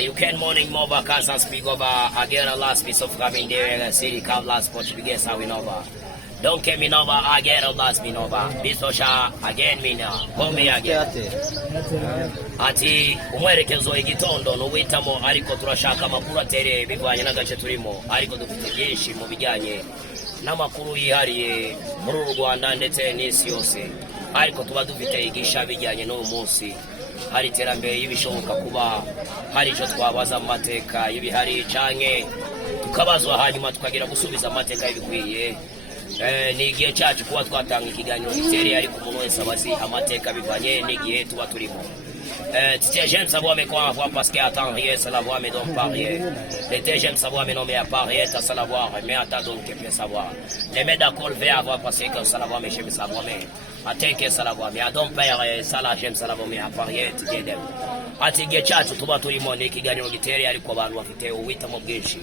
You can morning mova Kansas speak over again a last piece of coming there city come last Portuguese how we know. Don't get me over again a last me over. Bisosha again me now. Come again. Ati umwerekezo igitondo no witamo ariko turashaka makuru atere bivanye n'agace turimo ariko dufite byinshi mu bijyanye n'amakuru yihariye muri Rwanda ndetse n'isi yose ariko tuba dufite igisha bijyanye no munsi hari terambere y'ibishoboka kuba hari cyo twabaza amateka y'ibihari canke tukabazwa hanyuma tukagira gusubiza amateka y'ibikwiye ni igihe cyacu kuba twatanga ikiganiro giteri ariko umuntu wese abazi amateka bivanye n'igihe tuba turimo. J'aime savoir mais quoi avoir parce qu'il attend rien c'est la voix mais donc pas rien. J'aime savoir mais non mais à part rien t'as savoir mais attends donc tu peux savoir. Les mettre d'accord vers avoir parce que ça la voix mais j'aime savoir mais attends que ça la voix mais donc père ça la j'aime ça la voix mais à part rien tu gende. Ati gihe cyacu tuba turimo n'ikiganiro giteri ariko abantu bafite uwita mu bwinshi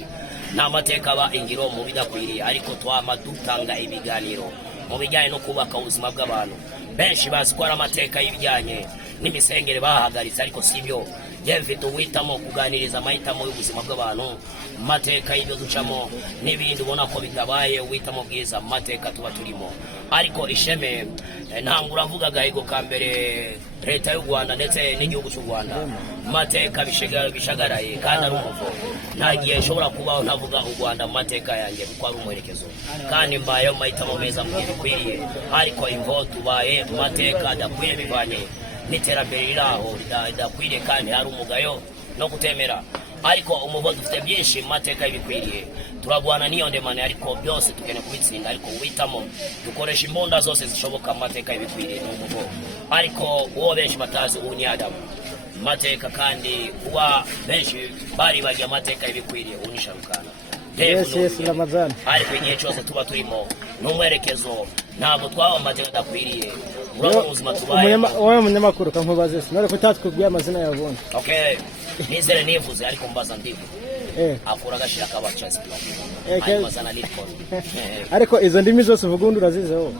n'amateka ba ingiro mu bidakwiriye ariko twama dutanga ibiganiro mu bijyanye no kubaka ubuzima bw'abantu benshi bazi ko ari amateka y'ibijyanye n'imisengere bahagaritse ariko sibyo yemfite uwitamo kuganiriza amahitamo y'ubuzima bw'abantu mateka y'ibyo ducamo n'ibindi ubona ko bitabaye uwitamo bwiza mateka tuba turimo ariko isheme ntangura mvuga gahigo ka mbere leta y'u Rwanda ndetse n'igihugu cy'u Rwanda mateka bishagaraye kandi ari umuvo ntagiye nshobora kubaho ntavuga u Rwanda mateka yanjye kuko ari umuherekezo kandi mbaye mahitamo meza mu gihe bikwiriye ariko imvo tubaye mateka adakwiye bivanye n'iterambere riraho ridakwiriye kandi hari umugayo no kutemera ariko umuvo dufite byinshi mateka y'ibikwiriye turagwana niyo ndemane ariko byose tukene kubitsinda ariko witamo dukoresha imbunda zose zishoboka mateka y'ibikwiriye n'umuvo ariko uwo benshi batazi unyadamu mateka kandi uwa benshi bari bajya mateka y'ibikwiriye unisharukana. Yes, Ramazan. Ariko igihe cyose tuba turimo n'umwerekezo ntabwo twaba mateka adakwiriye. Wowe munyamakuru kankubaze sinari ko tatkubwiye amazina yabone. Okay. Nizere nivuze ariko mbaza ndivu. Akura gashira kabacha siplo. Mazana niko. Ariko izo ndimi zose uvuga undi urazizeho.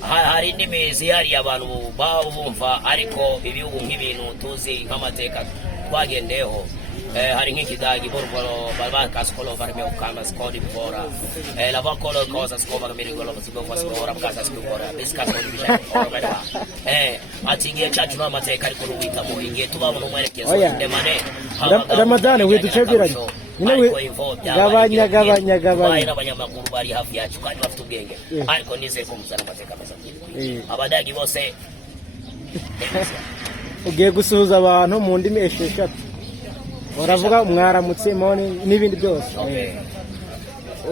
Hari indimi zihari abantu bumva ariko ibihugu nk'ibintu tuzi nk'amateka twagendeho hari nk'ikidagi borvolo balbaka skolo varme ukama skodi bora la vakolo cosa skova mirigolo sibo fasbora bakaza skora biska skodi bisha orada atingiye cyacu n'amateka ariko ruwita mu ingiye tubabona umwerekezo ndemane Ramadan widucebiranye gabanya abanyamakuru bari hafi yacu kandi bafite ubwenge ariko nizeye ko muzana amateka meza abadagi bose ugiye gusuhuza abantu mu ndimi esheshatu uravuga mwaramutse moni n'ibindi byose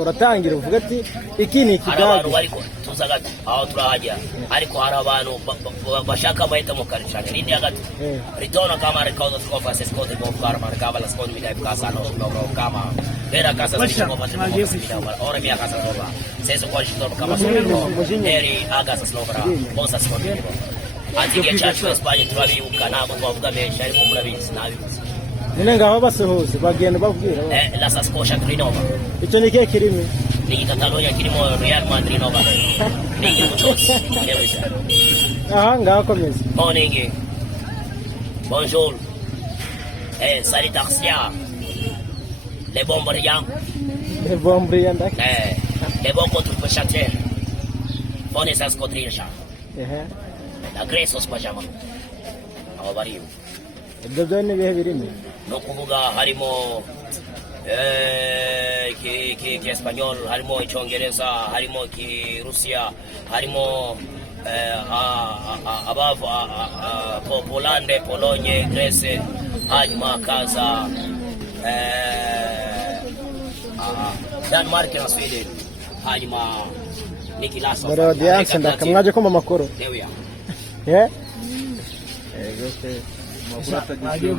uratangira uvuga ati iki ni ikidagi ariko tuzagati aho turahajya ariko hari abantu bashaka amahita mu karicane n'indi hagati ritorno kama recordo scofa se scode bo karma recava la scode mi dai casa no kama era casa se mo fate ora mia casa nova se so qua ci torno kama sono eri a casa slovra bosa scode ati che c'è Spagna turabiuka nabo twavuga menshi ariko murabizi nabivuze nene ngaho basohoze bagenda babwira la Sascocia Trinova icyo ni kihe kirimi ni Catalonia kirimo Real Madrid Nova ni cyose aha ngaho komeza morning bonjour salutations les bons brillants les bons contre le château bonne Sascotricha la Grèce spajama abo bariyo ibyo byo ni bihe birimi no kuvuga harimo ki Espanyol harimo Icyongereza harimo ki Rusia harimo abavu Polande Polonye Grèce hanyuma kaza Denmark na Sweden hanyuma Nikilas bari audience ndakamwaje ko mu makuru there we are makuru atagiye